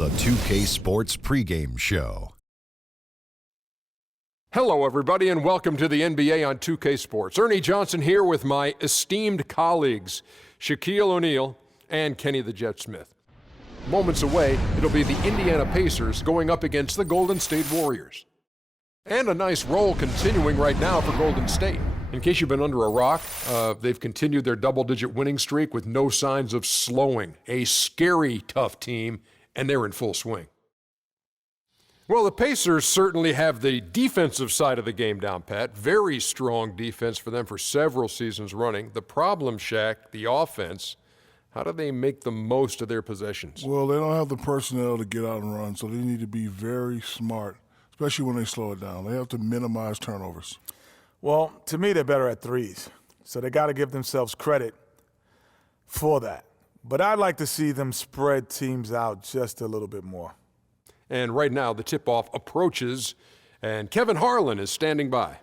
the 2K Sports pregame show. Hello, everybody, and welcome to the NBA on 2K Sports. Ernie Johnson here with my esteemed colleagues, Shaquille O'Neal and Kenny the Jet Smith. Moments away, it'll be the Indiana Pacers going up against the Golden State Warriors. And a nice roll continuing right now for Golden State. In case you've been under a rock, they've continued their double-digit winning streak with no signs of slowing. A scary, tough team, and they're in full swing. Well, the Pacers certainly have the defensive side of the game down pat. Very strong defense for them for several seasons running. The problem, Shaq, the offense, how do they make the most of their possessions? Well, they don't have the personnel to get out and run, so they need to be very smart, especially when they slow it down. They have to minimize turnovers. Well, to me, they're better at threes, so they got to give themselves credit for that. But I'd like to see them spread teams out just a little bit more. And right now, the tip-off approaches, and Kevin Harlan is standing by.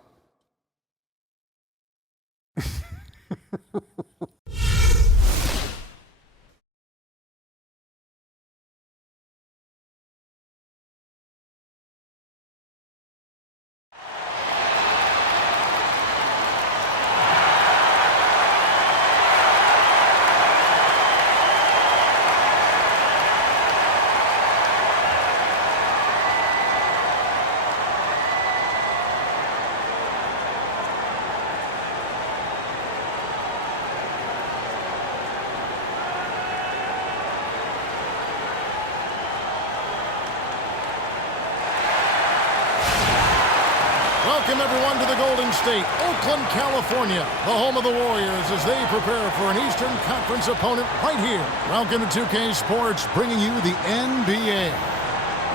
Welcome, everyone, to the Golden State, Oakland, California, the home of the Warriors as they prepare for an Eastern Conference opponent right here. Welcome to 2K Sports, bringing you the NBA.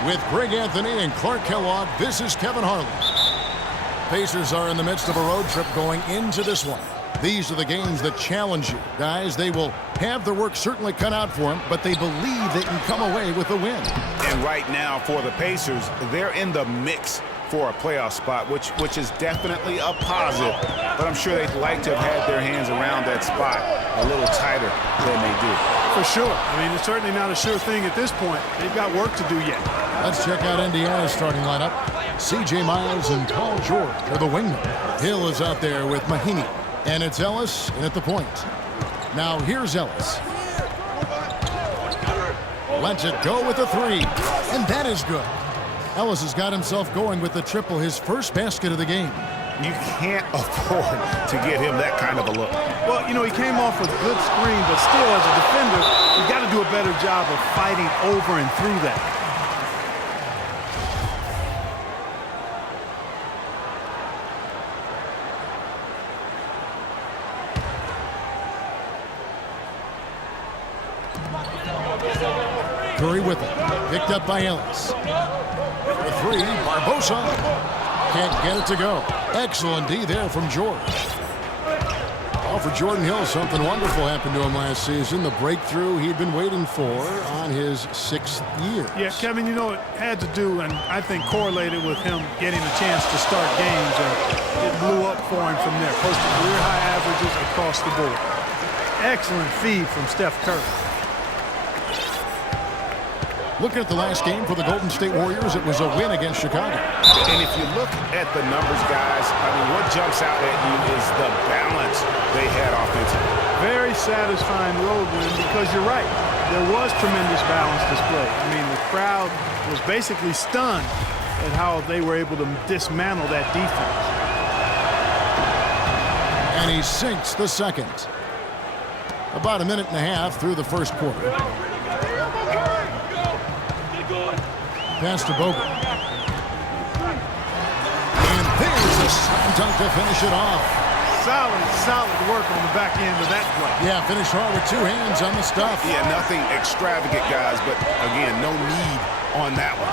With Greg Anthony and Clark Kellogg, this is Kevin Harlan. Pacers are in the midst of a road trip going into this one. These are the games that challenge you. Guys, they will have their work certainly cut out for them, but they believe they can come away with a win. And right now for the Pacers, they're in the mix for a playoff spot, which is definitely a positive. But I'm sure they'd like to have had their hands around that spot a little tighter than they do. For sure. I mean, it's certainly not a sure thing at this point. They've got work to do yet. Let's check out Indiana's starting lineup. C.J. Miles and Paul George are the wingmen. Hill is out there with Mahinmi. And it's Ellis in at the point. Now here's Ellis. Lets it go with a three. And that is good. Ellis has got himself going with the triple, his first basket of the game. You can't afford to get him that kind of a look. Well, you know, he came off a good screen, but still, as a defender, you got to do a better job of fighting over and through that. Curry with it. Picked up by Ellis. For three, Barbosa. Can't get it to go. Excellent D there from George. Well, for Jordan Hill, something wonderful happened to him last season. The breakthrough he'd been waiting for on his 6th year. Yeah, Kevin, you know, it had to do, and I think correlated with him getting a chance to start games, and it blew up for him from there. Posted career-high averages across the board. Excellent feed from Steph Curry. Looking at the last game for the Golden State Warriors, it was a win against Chicago. And if you look at the numbers, guys, I mean, what jumps out at you is the balance they had offensively. Very satisfying road win because you're right. There was tremendous balance displayed. I mean, the crowd was basically stunned at how they were able to dismantle that defense. And he sinks the second. About a minute and a half through the first quarter. Pass to Bogut. And there's a slam dunk to finish it off. Solid work on the back end of that play. Yeah, finish hard with two hands on the stuff. Yeah, nothing extravagant, guys, but again, no need on that one.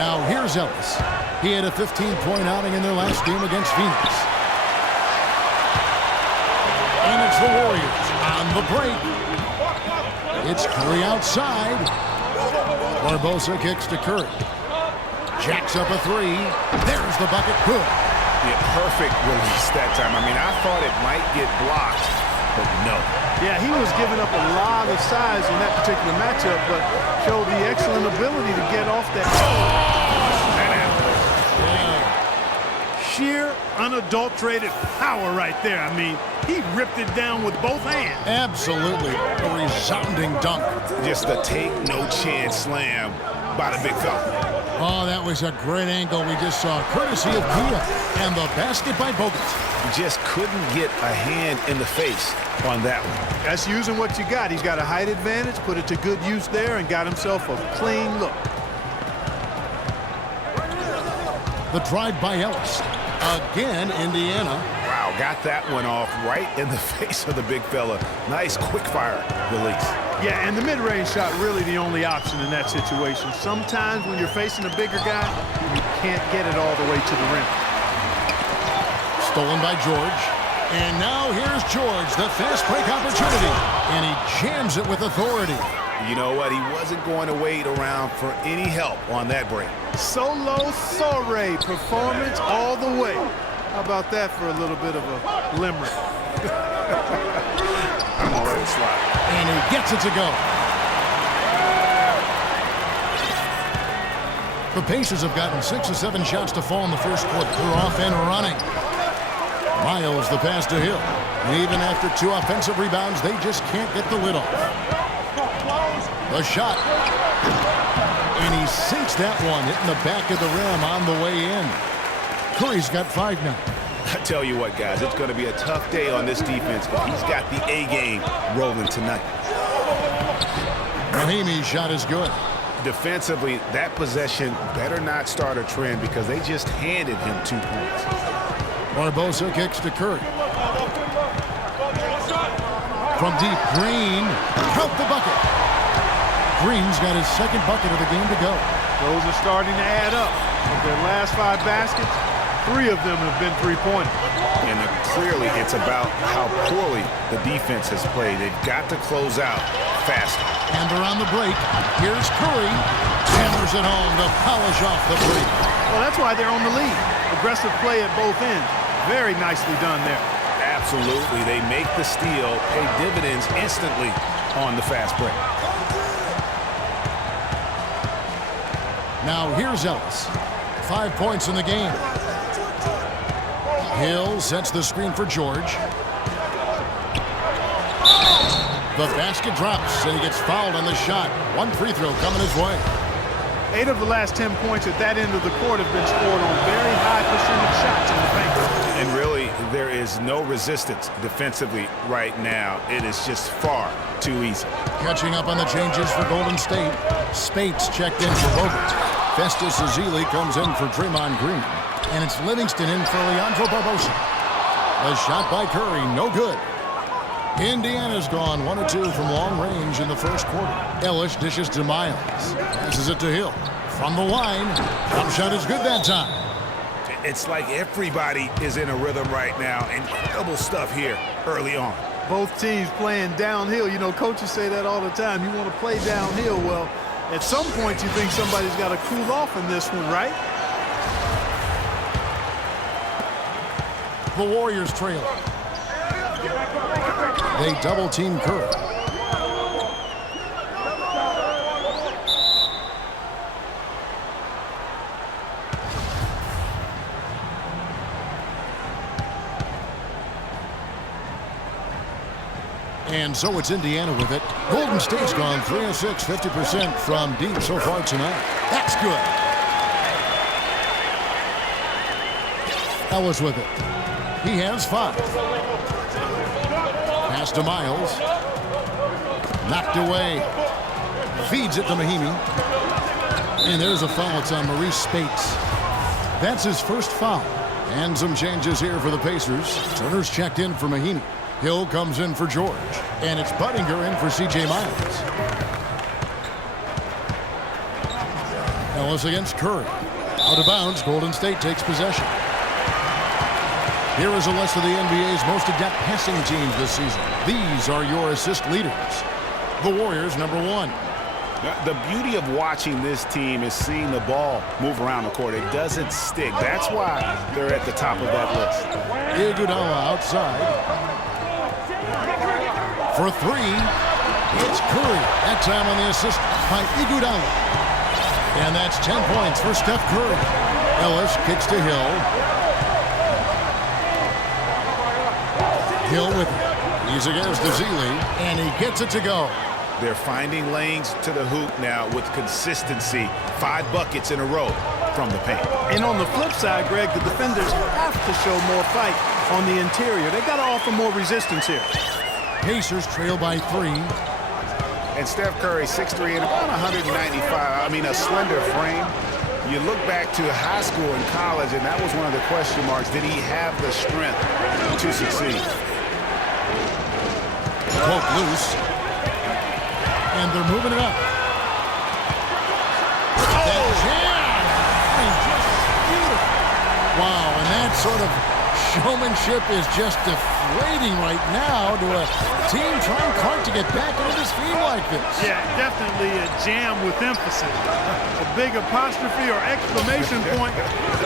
Now here's Ellis. He had a 15-point outing in their last game against Phoenix. And it's the Warriors on the break. It's Curry outside. Barbosa kicks to Curry. Jacks up a three. There's the bucket. Good. Yeah, perfect release that time. I mean, I thought it might get blocked, but no. Yeah, he was giving up a lot of size in that particular matchup, but showed the excellent ability to get off that. Sheer, unadulterated power right there. I mean, he ripped it down with both hands. Absolutely. A resounding dunk. Just a take-no-chance slam by the big fella. Oh, that was a great angle we just saw, courtesy of Kia. And the basket by Bogut. Just couldn't get a hand in the face on that one. That's using what you got. He's got a height advantage, put it to good use there, and got himself a clean look. The drive by Ellis. Again, Indiana. Wow, got that one off right in the face of the big fella. Nice quick-fire release. Yeah, and the mid-range shot really the only option in that situation. Sometimes when you're facing a bigger guy, you can't get it all the way to the rim. Stolen by George. And now here's George, the fast break opportunity. And he jams it with authority. You know what? He wasn't going to wait around for any help on that break. Solo soiree performance all the way. How about that for a little bit of a limerick? I'm already slide. And he gets it to go. The Pacers have gotten 6 or 7 shots to fall in the first quarter. They're off and running. Miles the pass to Hill. And even after 2 offensive rebounds, they just can't get the lid off. The shot. And he sinks that one, hitting the back of the rim on the way in. Curry's got 5 now. I tell you what, guys, it's going to be a tough day on this defense, but he's got the A game rolling tonight. Rahimi's shot is good. Defensively, that possession better not start a trend because they just handed him 2 points. Barbosa kicks to Curry. From deep, Green. Count the bucket. Green's got his second bucket of the game to go. Those are starting to add up. Of their last 5 baskets, 3 of them have been three-pointers. And clearly it's about how poorly the defense has played. They've got to close out faster. And around the break, here's Curry. Hammers it home to polish off the break. Well, that's why they're on the lead. Aggressive play at both ends. Very nicely done there. Absolutely. They make the steal, pay dividends instantly on the fast break. Now here's Ellis. 5 points in the game. Hill sets the screen for George. The basket drops, and he gets fouled on the shot. 1 free throw coming his way. 8 of the last 10 points at that end of the court have been scored on very high percentage shots in the paint. And really, there is no resistance defensively right now. It is just far too easy. Catching up on the changes for Golden State. Spates checked in for Bogut. Festus Ezeli comes in for Draymond Green. And it's Livingston in for Leandro Barbosa. A shot by Curry, no good. Indiana's gone 1 of 2 from long range in the first quarter. Ellis dishes to Miles. Passes it to Hill. From the line. Jump shot is good that time. It's like everybody is in a rhythm right now. Incredible stuff here early on. Both teams playing downhill. You know, coaches say that all the time. You want to play downhill. Well, at some point you think somebody's got to cool off in this one, right? The Warriors trail. They double-team Curry. And so it's Indiana with it. Golden State's gone 3 of 6, 50% from deep so far tonight. That's good. Ellis with it. He has 5. Pass to Miles. Knocked away. Feeds it to Mahimi. And there's a foul. It's on Maurice Spates. That's his first foul. And some changes here for the Pacers. Turner's checked in for Mahimi. Hill comes in for George. And it's Buttinger in for C.J. Miles. Ellis against Curry. Out of bounds, Golden State takes possession. Here is a list of the NBA's most adept passing teams this season. These are your assist leaders. The Warriors, number 1. The beauty of watching this team is seeing the ball move around the court. It doesn't stick. That's why they're at the top of that list. Iguodala outside. For three, it's Curry. That time on the assist by Iguodala. And that's 10 points for Steph Curry. Ellis kicks to Hill. Hill with it. He's against Ezeli, and he gets it to go. They're finding lanes to the hoop now with consistency. 5 buckets in a row from the paint. And on the flip side, Greg, the defenders have to show more fight on the interior. They got to offer more resistance here. Pacers trail by 3. And Steph Curry, 6'3" and about 195. I mean, a slender frame. You look back to high school and college, and that was one of the question marks. Did he have the strength to succeed? Poke loose. And they're moving it up. That jam! I mean, just beautiful. Wow, and that sort of showmanship is just deflating right now to a team trying hard to get back into this game like this. Yeah, definitely a jam with emphasis. A big apostrophe or exclamation point.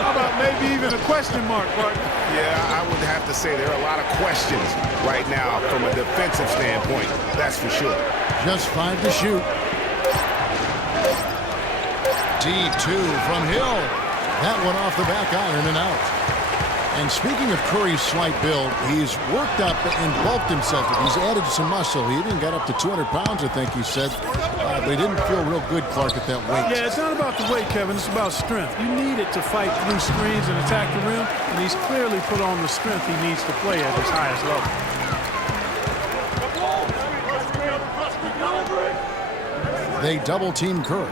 How about maybe even a question mark, partner? Yeah, I would have to say there are a lot of questions right now from a defensive standpoint. That's for sure. Just 5 to shoot. Deep 2 from Hill. That one off the back iron and out. And speaking of Curry's slight build, he's worked up and bulked himself. He's added some muscle. He even got up to 200 pounds, I think he said. But he didn't feel real good, Clark, at that weight. Yeah, it's not about the weight, Kevin. It's about strength. You need it to fight through screens and attack the rim. And he's clearly put on the strength he needs to play at his highest level. They double-team Curry.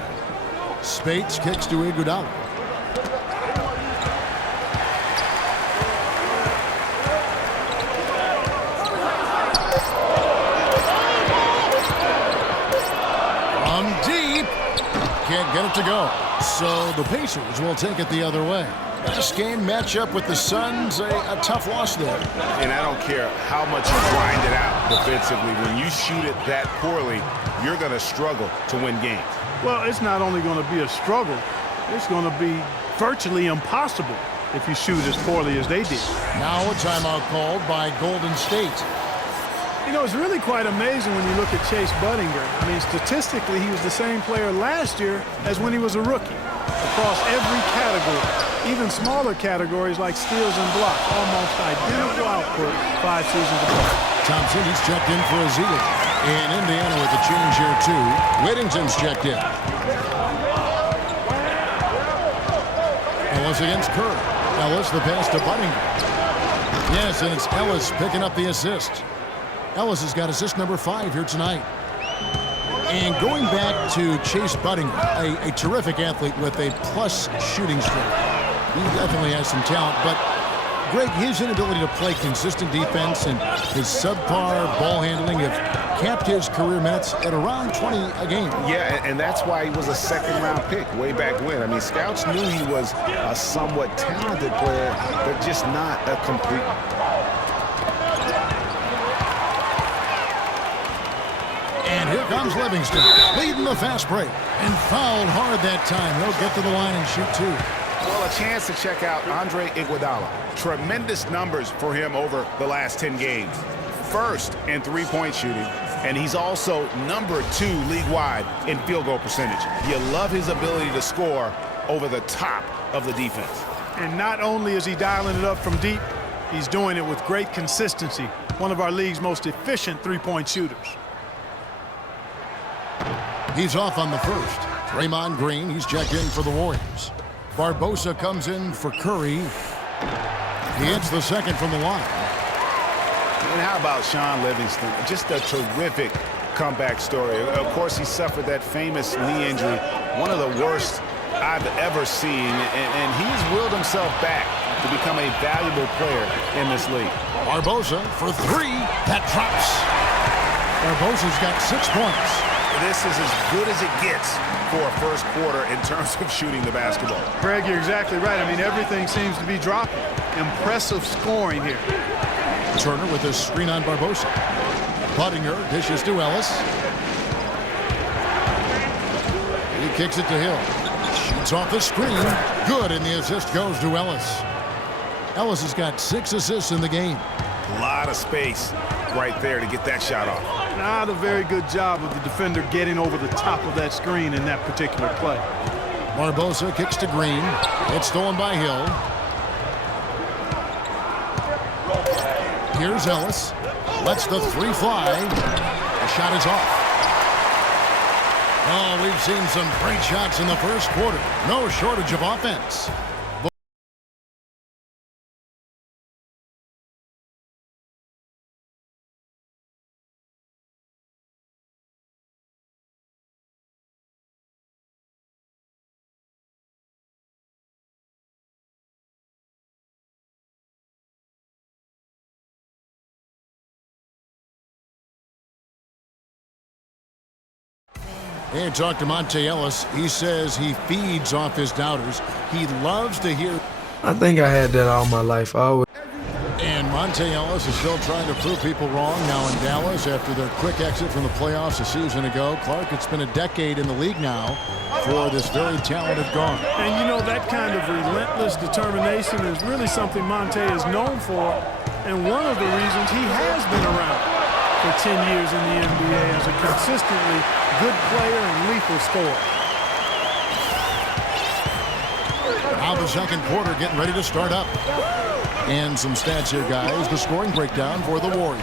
Spates kicks to Iguodala. From deep. Can't get it to go. So the Pacers will take it the other way. Last game matchup with the Suns, a tough loss there. And I don't care how much you grind it out defensively. When you shoot it that poorly, you're going to struggle to win games. Well, it's not only going to be a struggle, it's going to be virtually impossible if you shoot as poorly as they did. Now a timeout called by Golden State. You know, it's really quite amazing when you look at Chase Budinger. I mean, statistically, he was the same player last year as when he was a rookie. Across every category, even smaller categories like steals and blocks, almost identical output 5 seasons ago. Thompson, he's checked in for Ezeli. And Indiana with the change here, too. Whittington's checked in. Ellis against Curry. Ellis, the pass to Budinger. Yes, and it's Ellis picking up the assist. Ellis has got assist number 5 here tonight. And going back to Chase Budinger, a terrific athlete with a plus shooting streak. He definitely has some talent, but Greg, his inability to play consistent defense and his subpar ball handling have capped his career minutes at around 20 a game. Yeah, and that's why he was a second-round pick way back when. I mean, scouts knew he was a somewhat talented player, but just not a complete. And here comes Livingston, leading the fast break, and fouled hard that time. He'll get to the line and shoot 2. Well, a chance to check out Andre Iguodala. Tremendous numbers for him over the last 10 games. First in three-point shooting, and he's also number 2 league-wide in field goal percentage. You love his ability to score over the top of the defense. And not only is he dialing it up from deep, he's doing it with great consistency. One of our league's most efficient three-point shooters. He's off on the first. Draymond Green, he's checked in for the Warriors. Barbosa comes in for Curry. He hits the second from the line. And how about Sean Livingston? Just a terrific comeback story. Of course, he suffered that famous knee injury, one of the worst I've ever seen, and he's willed himself back to become a valuable player in this league. Barbosa for 3. That drops. Barbosa's got 6 points. This is as good as it gets for a first quarter in terms of shooting the basketball. Greg, you're exactly right. I mean, everything seems to be dropping. Impressive scoring here. Turner with a screen on Barbosa. Budinger dishes to Ellis. He kicks it to Hill. Shoots off the screen. Good, and the assist goes to Ellis. Ellis has got 6 assists in the game. A lot of space right there to get that shot off. Not a very good job of the defender getting over the top of that screen in that particular play. Barbosa kicks to Green. It's stolen by Hill. Here's Ellis. Lets the three fly. The shot is off. Oh, we've seen some great shots in the first quarter. No shortage of offense. Hey, talk to Monte Ellis. He says he feeds off his doubters. He loves to hear. I think I had that all my life. And Monte Ellis is still trying to prove people wrong now in Dallas after their quick exit from the playoffs a season ago. Clark, it's been a decade in the league now for this very talented guard. And you know, that kind of relentless determination is really something Monte is known for, and one of the reasons he has been around for 10 years in the NBA as a consistently good player and lethal scorer. Now the second quarter getting ready to start up. And some stats here, guys. The scoring breakdown for the Warriors.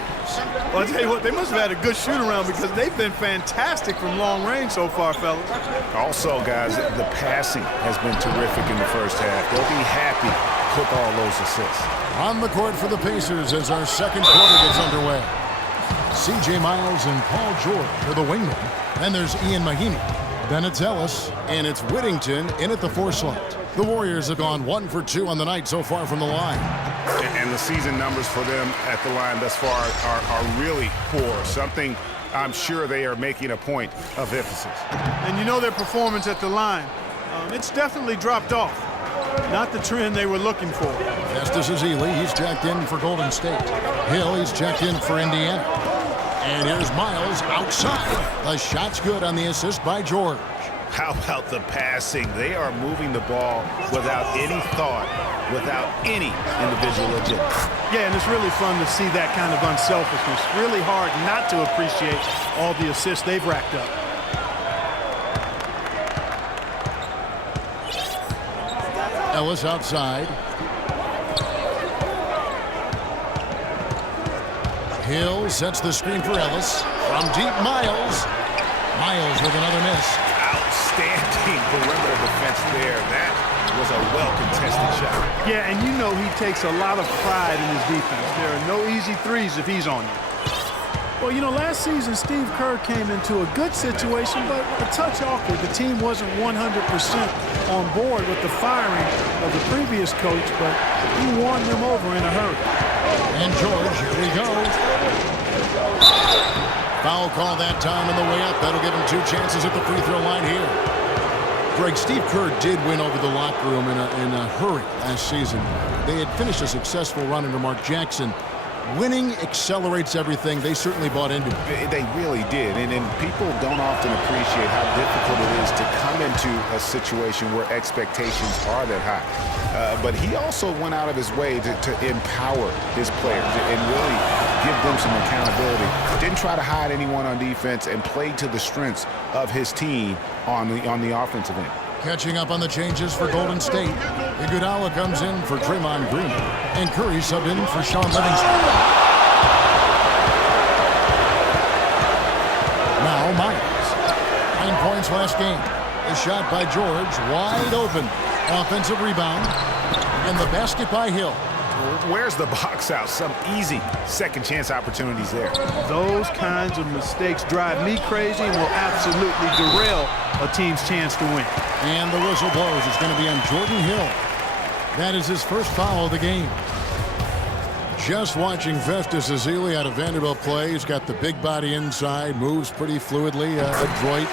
Well, I'll tell you what, they must have had a good shoot-around because they've been fantastic from long range so far, fellas. Also, guys, the passing has been terrific in the first half. They'll be happy with all those assists. On the court for the Pacers as our second quarter gets underway. C.J. Miles and Paul George are the wingmen. Then there's Ian Mahinmi. Then it's Ellis, and it's Whittington in at the 4 slot. The Warriors have gone 1 for 2 on the night so far from the line. And the season numbers for them at the line thus far are really poor. Something I'm sure they are making a point of emphasis. And you know their performance at the line. It's definitely dropped off. Not the trend they were looking for. Festus Ezeli, he's checked in for Golden State. Hill, he's checked in for Indiana. And here's Miles outside. The shot's good on the assist by George. How about the passing? They are moving the ball without any thought, without any individual agenda. Yeah, and it's really fun to see that kind of unselfishness. Really hard not to appreciate all the assists they've racked up. Ellis outside. Hill sets the screen for Ellis. From deep, Miles. Miles with another miss. Outstanding perimeter defense there. That was a well-contested shot. Yeah, and you know he takes a lot of pride in his defense. There are no easy threes if he's on you. Well, you know, last season Steve Kerr came into a good situation, but a touch awkward. The team wasn't 100% on board with the firing of the previous coach, but he won them over in a hurry. And George, here we go. Foul call that time on the way up. That'll give him 2 chances at the free throw line here. Greg, Steve Kerr did win over the locker room in a hurry last season. They had finished a successful run under Mark Jackson. Winning accelerates everything. They certainly bought into it. They really did. And people don't often appreciate how difficult it is to come into a situation where expectations are that high. But he also went out of his way to empower his players and really give them some accountability. Didn't try to hide anyone on defense and played to the strengths of his team on the offensive end. Catching up on the changes for Golden State. Iguodala comes in for Draymond Green. And Curry subbed in for Sean Livingston. Now Myers. 9 points last game. A shot by George, wide open. Offensive rebound. And the basket by Hill. Where's the box out? Some easy second chance opportunities there. Those kinds of mistakes drive me crazy and will absolutely derail a team's chance to win. And the whistle blows. It's going to be on Jordan Hill. That is his first foul of the game. Just watching Festus Ezeli out of Vanderbilt play. He's got the big body inside, moves pretty fluidly, adroit,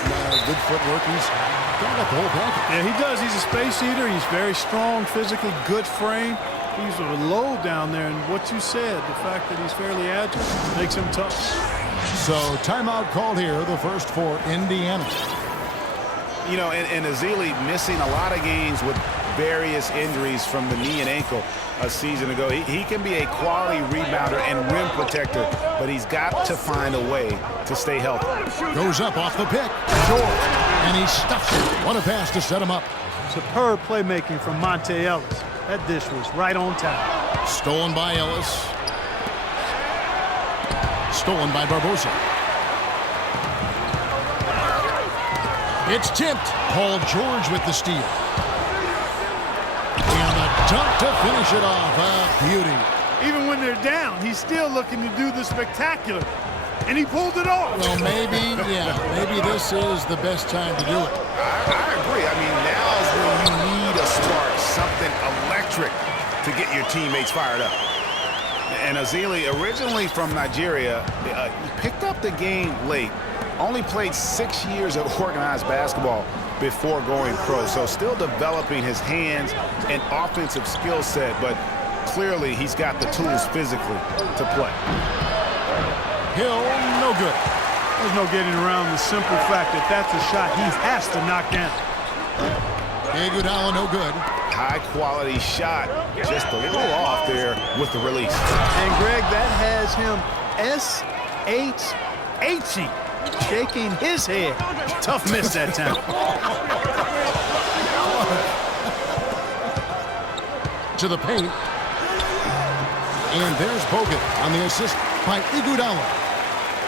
good footwork. He's got the whole package. Yeah, he does. He's a space eater. He's very strong, physically, good frame. He's a low down there, and what you said, the fact that he's fairly agile, makes him tough. So timeout called here, the first for Indiana. You know, and Ezeli missing a lot of games with various injuries from the knee and ankle a season ago. He can be a quality rebounder and rim protector, but he's got to find a way to stay healthy. Goes up off the pick. George. And he stuffs it. What a pass to set him up. Superb playmaking from Monte Ellis. That dish was right on time. Stolen by Ellis. Stolen by Barbosa. It's tipped. Paul George with the steal. And the dunk to finish it off. A beauty. Even when they're down, he's still looking to do the spectacular. And he pulled it off. Well, maybe this is the best time to do it. I agree. I mean, now's when you need a spark, something electric to get your teammates fired up. And Ezeli, originally from Nigeria, he picked up the game late. Only played 6 years of organized basketball before going pro. So still developing his hands and offensive skill set, but clearly he's got the tools physically to play. Hill, no good. There's no getting around the simple fact that that's a shot he has to knock down. Iguodala, no good. High-quality shot, just a little off there with the release. And, Greg, that has him S-H-H-ing, shaking his head. Tough miss that time. To the paint. And there's Bogut on the assist by Iguodala.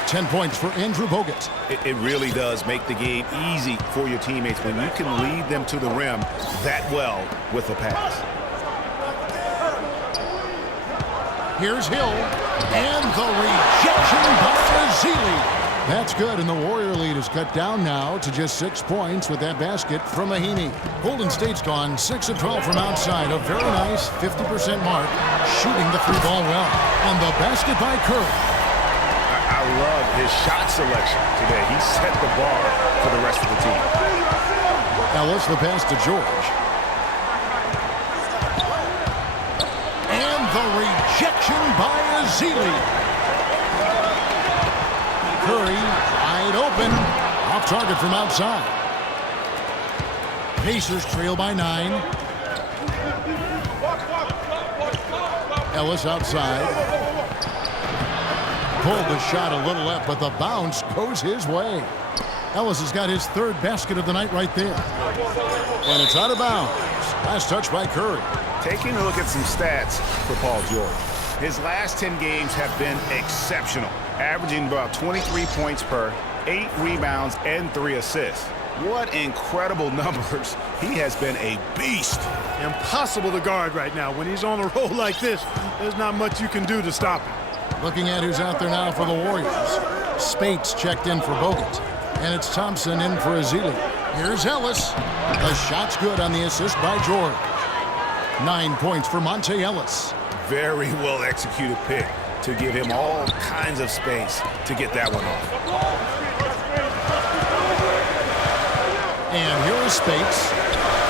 10 points for Andrew Bogut. It really does make the game easy for your teammates when you can lead them to the rim that well with a pass. Here's Hill. And the rejection by Ezeli. That's good, and the Warrior lead is cut down now to just 6 points with that basket from Mahinmi. Golden State's gone 6 of 12 from outside. A very nice 50% mark, shooting the three ball well. And the basket by Curry. I love his shot selection today. He set the bar for the rest of the team. Ellis, the pass to George. And the rejection by Ezeli. Curry, wide open. Off target from outside. Pacers trail by 9. Ellis outside. Pulled the shot a little left, but the bounce goes his way. Ellis has got his third basket of the night right there. And it's out of bounds. Last touch by Curry. Taking a look at some stats for Paul George. His last 10 games have been exceptional, averaging about 23 points per, 8 rebounds, and 3 assists. What incredible numbers. He has been a beast. Impossible to guard right now. When he's on a roll like this, there's not much you can do to stop him. Looking at who's out there now for the Warriors. Spates checked in for Bogut. And it's Thompson in for Ezeli. Here's Ellis. The shot's good on the assist by George. 9 points for Monte Ellis. Very well executed pick to give him all kinds of space to get that one off. And here is Spates.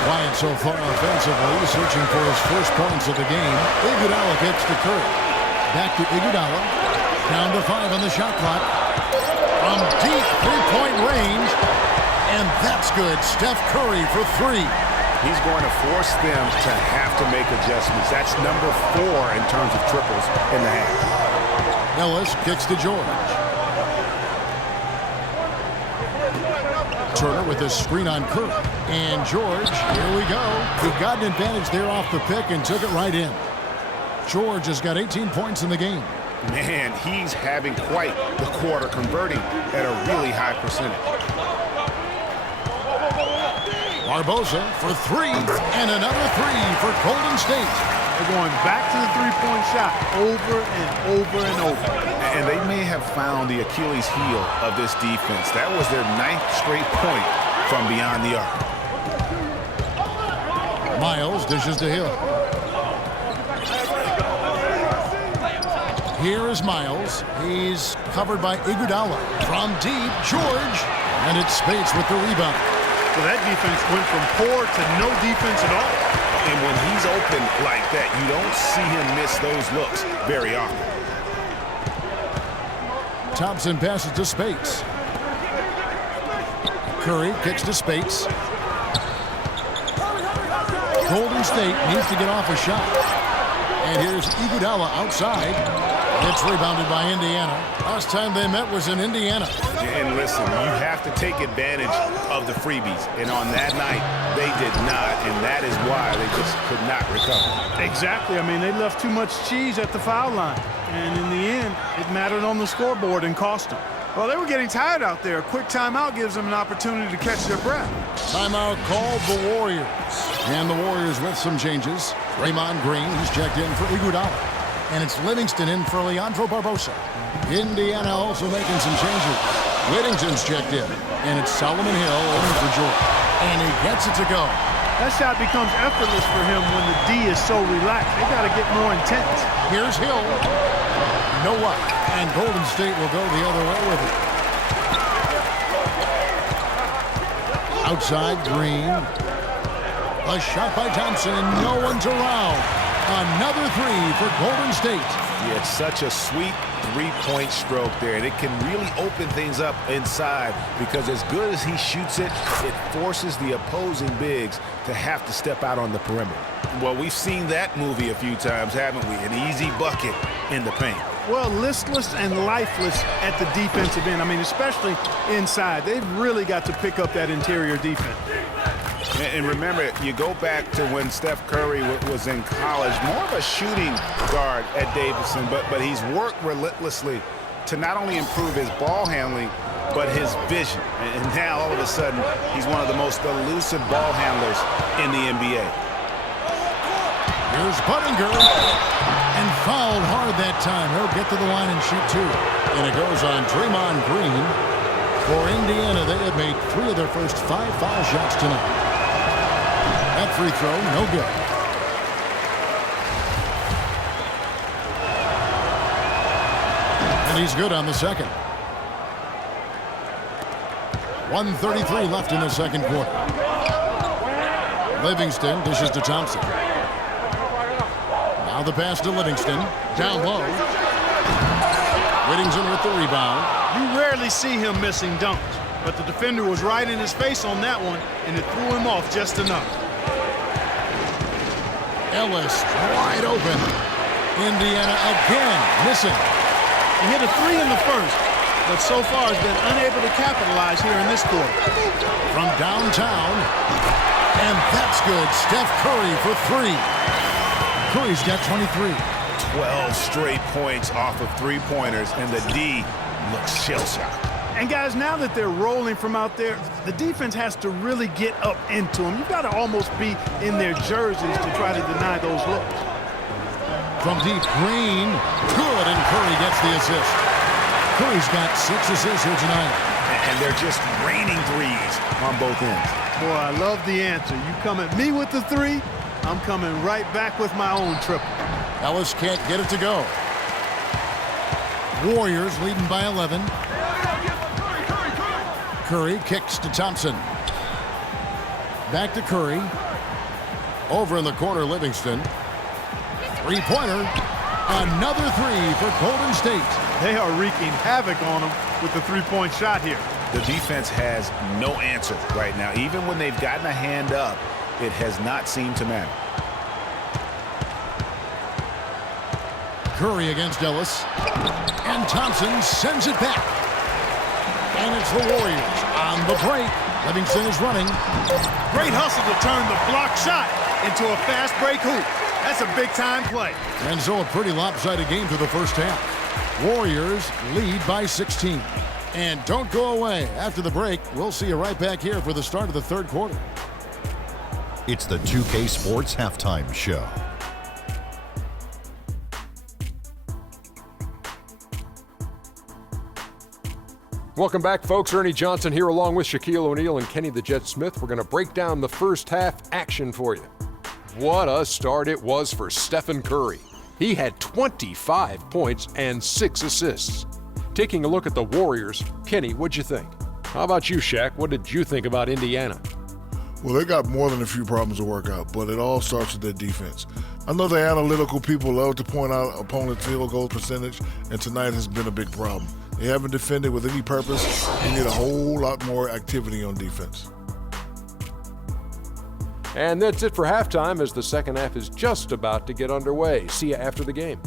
Quiet so far offensively, searching for his first points of the game. Iguodala gets to Curry. Back to Iguodala. Down to 5 on the shot clock. From deep three-point range. And that's good. Steph Curry for 3. He's going to force them to have to make adjustments. That's number 4 in terms of triples in the half. Ellis kicks to George. Turner with a screen on Curry. And George, here we go. He got an advantage there off the pick and took it right in. George has got 18 points in the game. Man, he's having quite the quarter, converting at a really high percentage. Barbosa for 3, and another 3 for Golden State. They're going back to the three-point shot over and over and over. And they may have found the Achilles heel of this defense. That was their 9th straight point from beyond the arc. Miles dishes to Hill. Here is Miles. He's covered by Iguodala. From deep, George. And it's Spates with the rebound. So that defense went from poor to no defense at all. And when he's open like that, you don't see him miss those looks very often. Thompson passes to Spates. Curry kicks to Spates. Golden State needs to get off a shot. And here's Iguodala outside. It's rebounded by Indiana. Last time they met was in Indiana. And listen, you have to take advantage of the freebies. And on that night, they did not. And that is why they just could not recover. Exactly. I mean, they left too much cheese at the foul line. And in the end, it mattered on the scoreboard and cost them. Well, they were getting tired out there. A quick timeout gives them an opportunity to catch their breath. Timeout called the Warriors. And the Warriors with some changes. Draymond Green, he's checked in for Iguodala. And it's Livingston in for Leandro Barbosa. Indiana also making some changes. Whittington's checked in. And it's Solomon Hill in for Jordan. And he gets it to go. That shot becomes effortless for him when the D is so relaxed. They got to get more intense. Here's Hill. No luck. And Golden State will go the other way with it. Outside Green. A shot by Thompson, and no one's around. Another three for Golden State. Yeah, it's such a sweet three-point stroke there, and it can really open things up inside because as good as he shoots it, it forces the opposing bigs to have to step out on the perimeter. Well, we've seen that movie a few times, haven't we? An easy bucket in the paint. Well, listless and lifeless at the defensive end. I mean, especially inside. They've really got to pick up that interior defense. And remember, you go back to when Steph Curry was in college, more of a shooting guard at Davidson, but he's worked relentlessly to not only improve his ball handling, but his vision. And now, all of a sudden, he's one of the most elusive ball handlers in the NBA. Here's Buttinger. And fouled hard that time. He'll get to the line and shoot two. And it goes on Draymond Green. For Indiana, they had made 3 of their first 5 foul shots tonight. That free throw, no good. And he's good on the second. 1:33 left in the second quarter. Livingston dishes to Thompson. Now the pass to Livingston. Down low. Whittington with the rebound. You rarely see him missing dunks, but the defender was right in his face on that one, and it threw him off just enough. Ellis wide open. Indiana again missing. He hit a 3 in the first, but so far has been unable to capitalize here in this quarter. From downtown, and that's good. Steph Curry for 3. Curry's got 23. 12 straight points off of three-pointers, and the D looks shell-shocked. And guys, now that they're rolling from out there, the defense has to really get up into them. You've got to almost be in their jerseys to try to deny those looks. From deep, Green, good, and Curry gets the assist. Curry's got 6 assists here tonight. And they're just raining threes on both ends. Boy, I love the answer. You come at me with the 3, I'm coming right back with my own triple. Ellis can't get it to go. Warriors leading by 11. Curry kicks to Thompson. Back to Curry. Over in the corner, Livingston. Three-pointer. Another 3 for Golden State. They are wreaking havoc on them with the three-point shot here. The defense has no answer right now. Even when they've gotten a hand up, it has not seemed to matter. Curry against Ellis. And Thompson sends it back. And it's the Warriors on the break. Livingston is running. Great hustle to turn the block shot into a fast break hoop. That's a big-time play. And so a pretty lopsided game through the first half. Warriors lead by 16. And don't go away. After the break, we'll see you right back here for the start of the third quarter. It's the 2K Sports Halftime Show. Welcome back, folks. Ernie Johnson here along with Shaquille O'Neal and Kenny the Jet Smith. We're going to break down the first half action for you. What a start it was for Stephen Curry. He had 25 points and 6 assists. Taking a look at the Warriors, Kenny, what'd you think? How about you, Shaq? What did you think about Indiana? Well, they got more than a few problems to work out, but it all starts with their defense. I know the analytical people love to point out opponent's field goal percentage, and tonight has been a big problem. They haven't defended with any purpose. They need a whole lot more activity on defense. And that's it for halftime as the second half is just about to get underway. See you after the game.